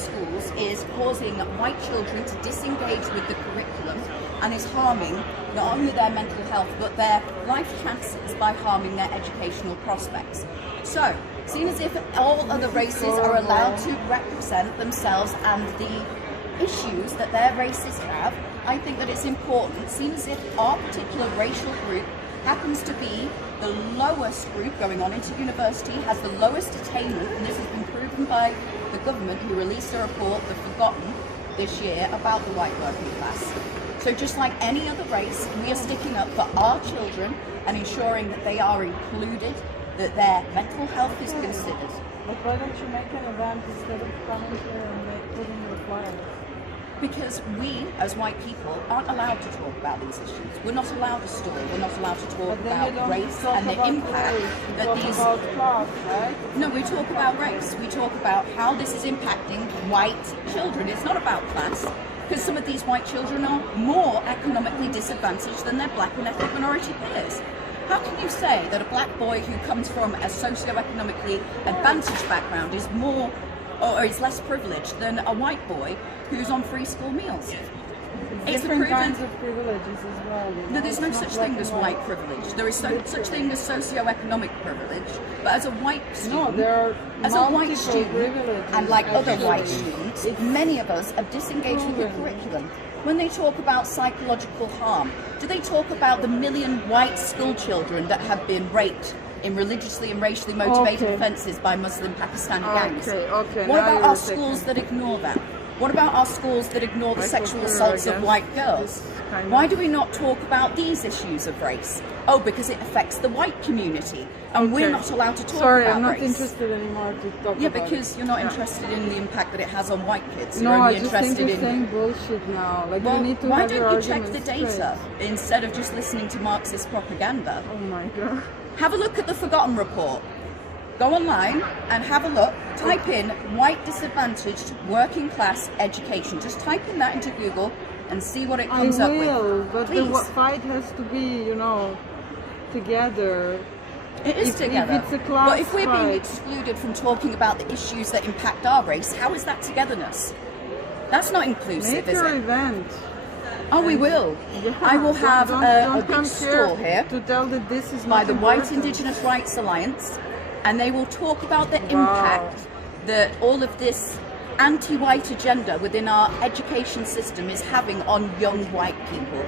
schools is causing white children to disengage with the curriculum and is harming not only their mental health but their life chances by harming their educational prospects. So, seen as if all other races are allowed to represent themselves and the issues that their races have, I think that it's important, seen as if our particular racial group happens to be the lowest group going on into university, has the lowest attainment, and this has been proven by the government who released a report, The Forgotten, this year about the white working class. So just like any other race, we are sticking up for our children and ensuring that they are included, that their mental health is considered. But why don't you make an event instead of coming here and putting your flyers? Because we, as white people, aren't allowed to talk about these issues. We're not allowed to stall, we're not allowed to talk about race and the impact that these... About class, right? No, we talk about race. We talk about how this is impacting white children. It's not about class, because some of these white children are more economically disadvantaged than their black and ethnic minority peers. How can you say that a black boy who comes from a socio-economically advantaged background is more or is less privileged than a white boy who's on free school meals? It's different proven, kinds of privileges as well. You know? no, there's no such thing as white privilege. There is such thing as socio-economic privilege. But as a white student, no, there are as a white multiple student, privileges, and like other actually. white students, many of us are disengaged with the curriculum. When they talk about psychological harm, do they talk about the million white school children that have been raped in religiously and racially motivated offences by Muslim Pakistani gangs? What about our schools that ignore that? What about our schools that ignore the sexual assaults of white girls? Why do we not talk about these issues of race? Oh, because it affects the white community, and we're not allowed to talk about race. Sorry, I'm not interested anymore to talk about because you're not interested in the impact that it has on white kids. No, you're only I just interested think you're in saying bullshit now. Like, well, you need to why have your don't you check the arguments data straight. instead of just listening to Marxist propaganda? Oh my god. Have a look at the Forgotten report. Go online and have a look. Type in white disadvantaged working class education. Just type in that into Google and see what it comes up with. I will, but Please. the fight has to be, you know, together. It is together. If it's a class but if we're being fight. excluded from talking about the issues that impact our race, how is that togetherness? That's not inclusive, Make is your it? event. Oh, we will. Yeah, I will have a big come stall here to tell that this is by not the White important. Indigenous Rights Alliance, and they will talk about the impact that all of this anti-white agenda within our education system is having on young white people.